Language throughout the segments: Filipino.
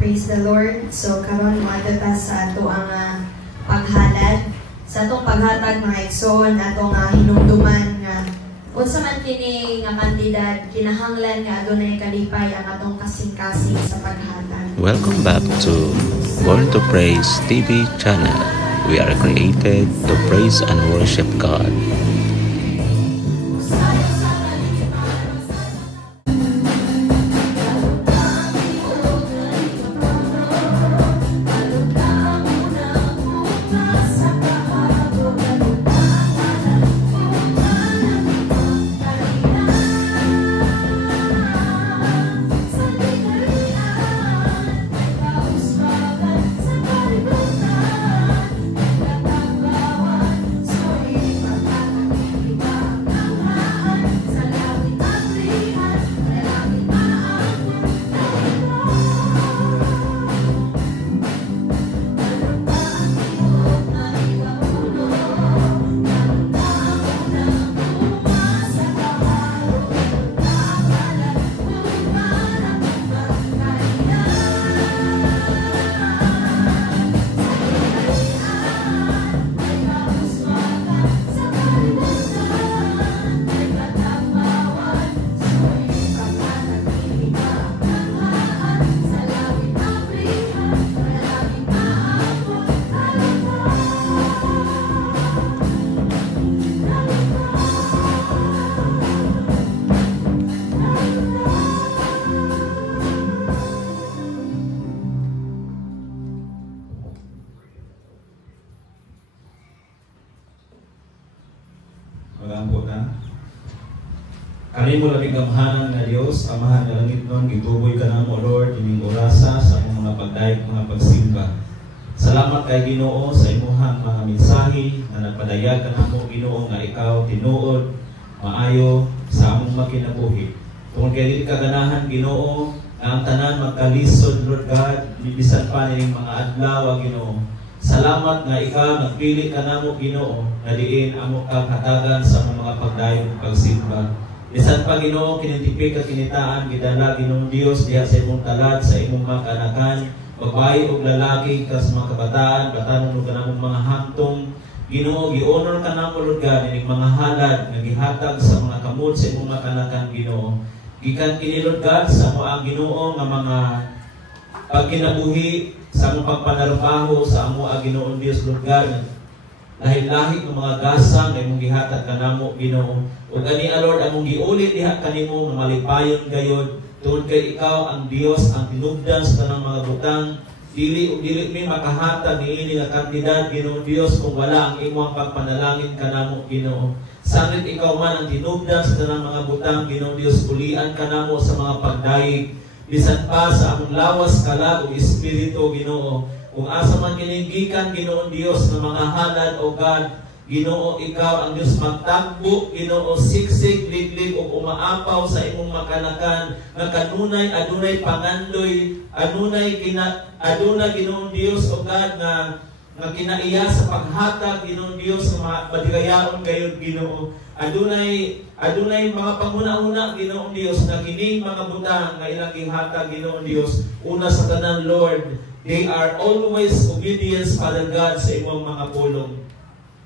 Praise the Lord. So karon moadto ta sa ato ang paghalad. Sa atong paghatag mga igsoon, atong hinumduman nga unsa man kini nga kantidad kinahanglan nga adunay kalipay ang atong kasing-kasing sa paghatag. Welcome back to Born to Praise TV channel. We are created to praise and worship God. Magampo na. Kanimo labing gamhanan nga Dios, amahan nga langit nun, gituboy ka na mo Lord, ining orasa sa among mga pagdayeg, mga pagsimba. Salamat kay Ginoo sa imuhang mga mensahe na nagpadayag ka na mo Ginoo nga ikaw tinuod maayo sa among makinabuhi. Tungod kay dili kaganahan Ginoo ang tanan magkalisod Lord God, bibisan pa nining mga adlaw Ginoo. Salamat nga ikaw nagpili ka namo Ginoo na diin amo kang hatagan sa mga pagdayon pagsimba. Bisan pa Ginoo kinitipi ka kinitaan gidala Ginoo Dios diha sa imong talad sa imong mga kanakan, babae ug lalaki kas mga kabataan, batanon ug kanamong mga hangtong Ginoo gi-honor ka namo Lord God ining mga halad nga gihatag sa mga kamot sa imong mga kanakan Ginoo. Gikan kini Lord God sa mo ang Ginoo nga mga pagkinabuhi sa among pagpanarbaho sa amo ang Ginoon Dios Lord God. Lahi-lahi ng mga gasang na imong gihatag kanamo Ginoo. Ug ani Lord among giulit diha kanimo nga malipayon gayud tungod kay ikaw ang Dios ang tinubdan sa tanang mga butang. Dili mi makahatag niini nga kantidad Ginoo Dios kung wala ang imong pagpanalangin kanamo Ginoo. Sanglit ikaw man ang tinubdan sa tanang mga butang Ginoo Dios, pulian kanamo sa mga pagdayeg. Bisan pa sa among lawas kalag o espiritu Ginoo. Kung asa man kinigikan Ginoo Dios ng mga halad o God, Ginoo ikaw ang Dios magtagbo Ginoo siksik liglig o umaapaw sa imong makanakan nga kanunay adunay pangandoy adunay Ginoo Dios o God nga kinaiya sa paghatag Ginoo Dios nga madigayaon gayud Ginoo. Adunay mga panguna-una Ginoo Dios na kining mga butang nga ilang gihatag Ginoo Dios una sa tanan Lord, they are always obedience Father God sa imong mga pulong.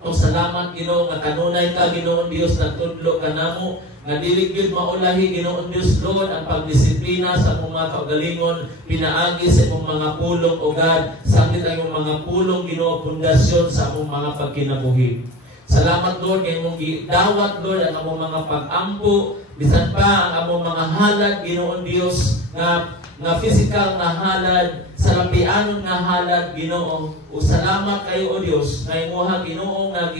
O salamat Ginoo nga kanunay ka Ginoo Dios nagtudlo kanamo nga dili gyud maulahi Ginoo Dios Lord ang pagdisiplina sa among mga kaugalingon pinaagi sa imong mga pulong o God, sanglit ang imong mga pulong Ginoo pundasyon sa among mga pagkinabuhi. Salamat Lord kay imong gidawat Lord ang among mga pag-ampo bisan pa ang among mga halad Ginoo Dios nga physical nga halad sa lampianon nga halad Ginoo. O salamat kayo o Dios nga imuha Ginoo nga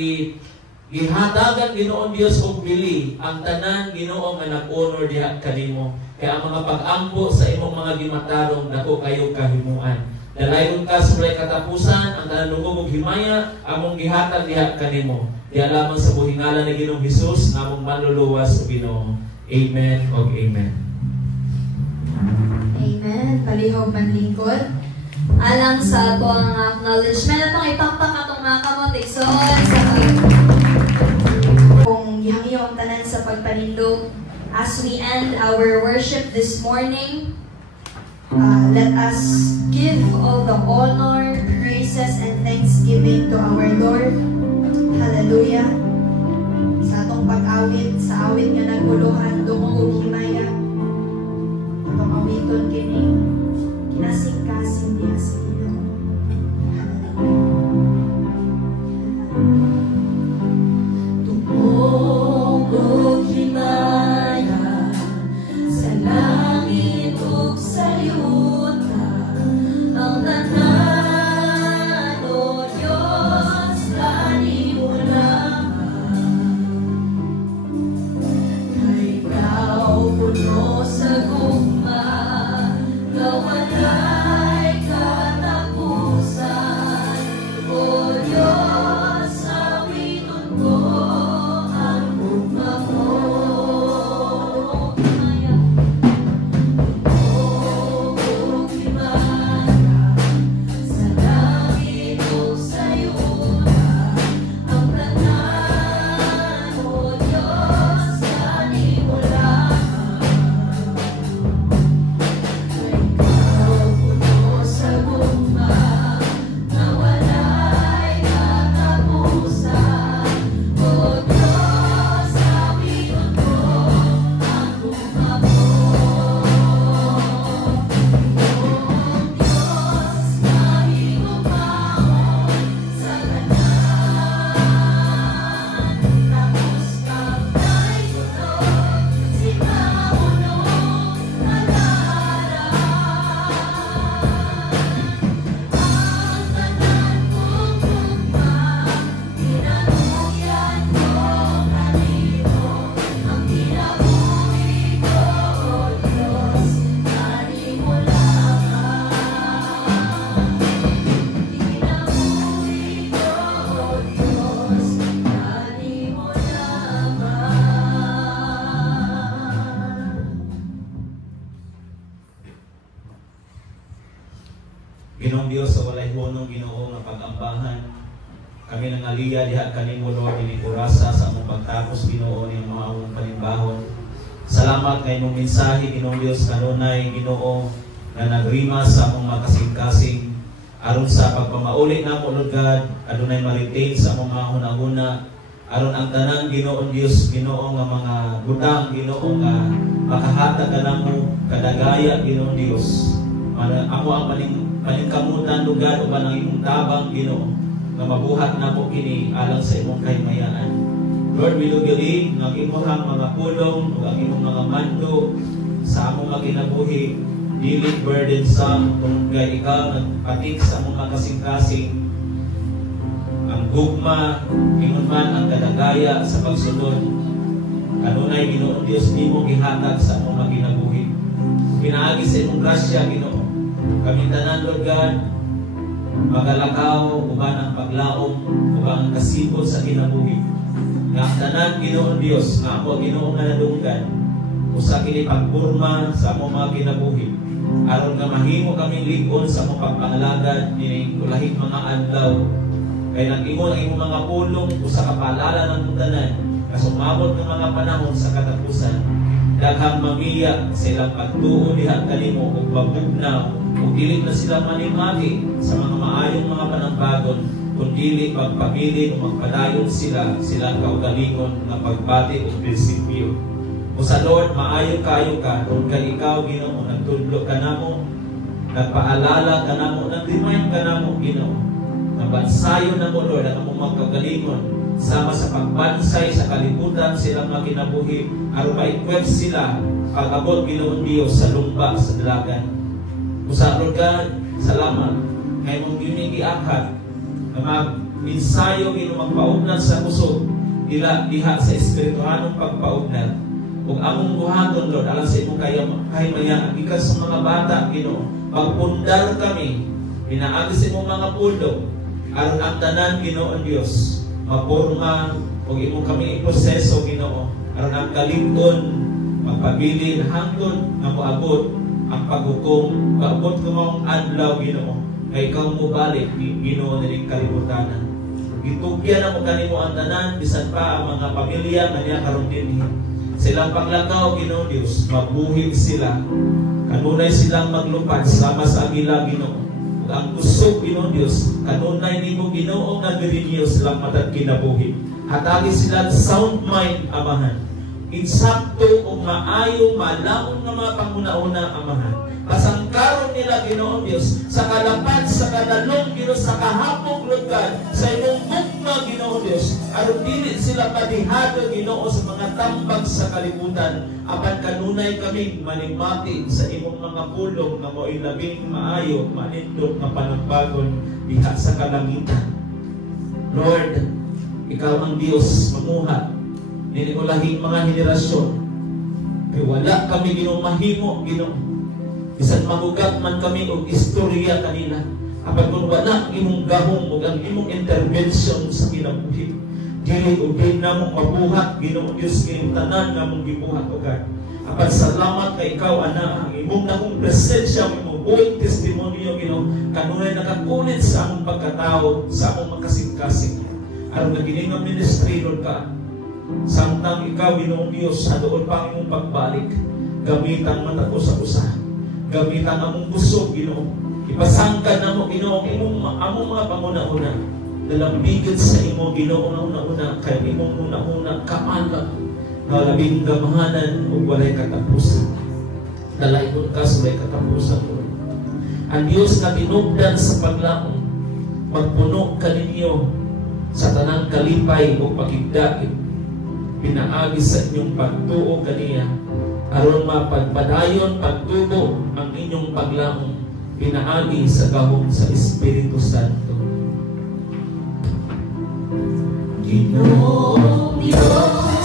gihatagan Ginoo Dios og bili ang tanan Ginoo nga nag-honor diha kanimo. Kaya ang mga pag-ampo sa imong mga gimatarong dako kayo kahimuan. Dalayon ka sa walay katapusan ang tanan lugog ug himaya among gihatag diha kanimo. Diha lamang sa buhingalan ni Ginoong Hesus nga among manluluwas o Ginoo. Amen ug amen. Amen. Palihog manlingkod. Alang sa ato ang acknowledgement atong ipakpak atong mga kamot igsoon sa kung gihangiyo ang tanan sa pagpanindog as we end our worship this morning. Let us give all the honor, praises, and thanksgiving to our Lord. Hallelujah. Sa atong pag-awit, sa awit nga naguluhan, dumong ug himaya. Atong awiton kini kinasing-kasing diha sa Ginoo. Dumong ug himaya sa langit ug sa yuta, ang tanan o Diyos lani mo lamang. Kay ikaw puno sa gugma, nawalay katapusan. O Diyos, awiton ko ang gugma mo. Ginoong Dios sa walay hunong Ginoo nga pag-ambahan, kami nangaliya diha kanimo Lord ini kurasa sa among pagtapos Ginoo ni mga among panimbahon. Salamat kay imong mensahe Ginoong Dios kanunay Ginoo nga nagrima sa among makasing-kasing aron sa pagpamauli namo Lord God, adunay ma-retain sa among mga hunahuna aron ang tanan Ginoong Dios Ginoo nga mga butang Ginoo nga makahatag kanamo kadagaya Ginoong Dios. Amo ang paningkamutan lugar o ba ng imong tabang Ginoo nga mabuhat na po kini alang sa imong kahimayaan. Lord, we do believe ng imong mga pulong o ang imong mga mando sa among maginabuhi dili burdensome kung kay ikaw nagpatik sa among makasing-kasing ang gugma ingon man ang kadagaya sa pagsunod kanunay Ginoo Dios nimo gihatag sa among maginabuhi. Pinaagi sa imong grasya Ginoo kami tanan Lord God magalakaw uban ang paglaom uban ang kasipot sa kinabuhi nga tanan Ginoo Dios nga amo Ginoo nga nadunggan usa kini pagpurma sa among mga kinabuhi aron nga mahimo kami lig-on sa among pagpangalagad ini ulahing mga adlaw kay nag-ingon ang imong mga pulong usa ka paalala ng tanan kasumabot ng mga panahon sa katapusan daghang mamiya sa ilang pagtuo diha kanimo ug pagpugnaw ug dili na sila manimati sa mga maayong mga panambagon kundi magpabilin o magpadayon sila silang kaugalingon nga pagbati ug prinsipyo. O sa Lord, maayo kayo ka ron kay ikaw Ginoo nagtudlo ka namo nagpaalala ka namo nag-remind ka namo Ginoo nga bansayon namo Lord ang among magkagalingon sama sa pagbansay sa kalibutan silang makinabuhi aron ma-equip sila pag-abot Ginoong Dios sa lumba sa dalagan. Usa Lord God, salamat kay mong gianghat na mag-ensayo Ginoo magpaugnan sa kusog diha sa espirituhanong pagpaugnan ug among buhaton Lord alang sa imong kahimayaan gikan sa mga bata Ginoo pagpundar kami pinaagi sa imong mga pulong aron ang tanan Ginoong Dios mapurma ug imong kami iproseso Ginoo aron ang kalingkon magpabilin hangtod nga moabot ang paghukom paabot ko mong adlaw Ginoo kay ikaw mo balik Ginoo nining kalibutanan gitugyan na mo kanimo ang tanan bisan pa ang mga pamilya nga niya karon dinhi silang panglakaw Ginoo Dios mabuhig sila Kanunay silang maglupad sama sa agila, Ginoo. Ug ang kusog, Ginoo Dios, kanunay nimo, Ginoo, nga girinyo silang matag kinabuhi. Hatagi sila sound mind, Amahan. Insakto o maayo, malaong nga mga panguna-una, Amahan. Pasangkaron nila, Ginoo Dios, sa kalapad, sa kanalong, Ginoo, sa kahapong lugar, sa imong mukma, Ginoo Dios, aron dili sila padihado, Ginoo, sa mga tambag sa kalibutan, apan kanunay kami maningmati sa imong mga pulong na mo'y labing maayo, manindot na panagbagon diha sa kalangitan. Lord, Ikaw ang Diyos, mamuhat, niniulahing mga henerasyon, kaya wala kami, Ginoo, mahimo, Ginoo. Bisan magugat man kami og istorya kanila, apan kung wala imong gahom ug ang imong intervention sa kinabuhi, dili og di namong mabuhat, Ginoo Dios, kay tanan nga mong gibuhat o God. Apan salamat kay Ikaw, ana, ang imong nakong presensya, imong buong testimonyo, Ginoo, kanunay nakakulit sa among pagkatao, sa among makasing-kasing. Aron nga kini nga ministry, Lord ka, samtang Ikaw, Ginoo Dios, sa doon pa ang imong pagbalik, gamitan man ako sa usa. Gamitan among busog, Ginoo. Ipasangkad namo, Ginoo, among mga panguna-una. Dalambigit sa imo, Ginoo, una-una, kay imong una-una kaana na labing gamahanan o walay katapusan. Dalaybon ka sa walay katapusan, Lord. Ang Diyos na tinugdan sa paglaong, magpuno ka ninyo sa tanang kalipay o pagigdait. Pinaagi sa inyong pagtuo kaniya, aron mapagpadayon pagtubo ang inyong paglaong, pinaagi sa gahom sa Espiritu Santo. Ginoong Diyos,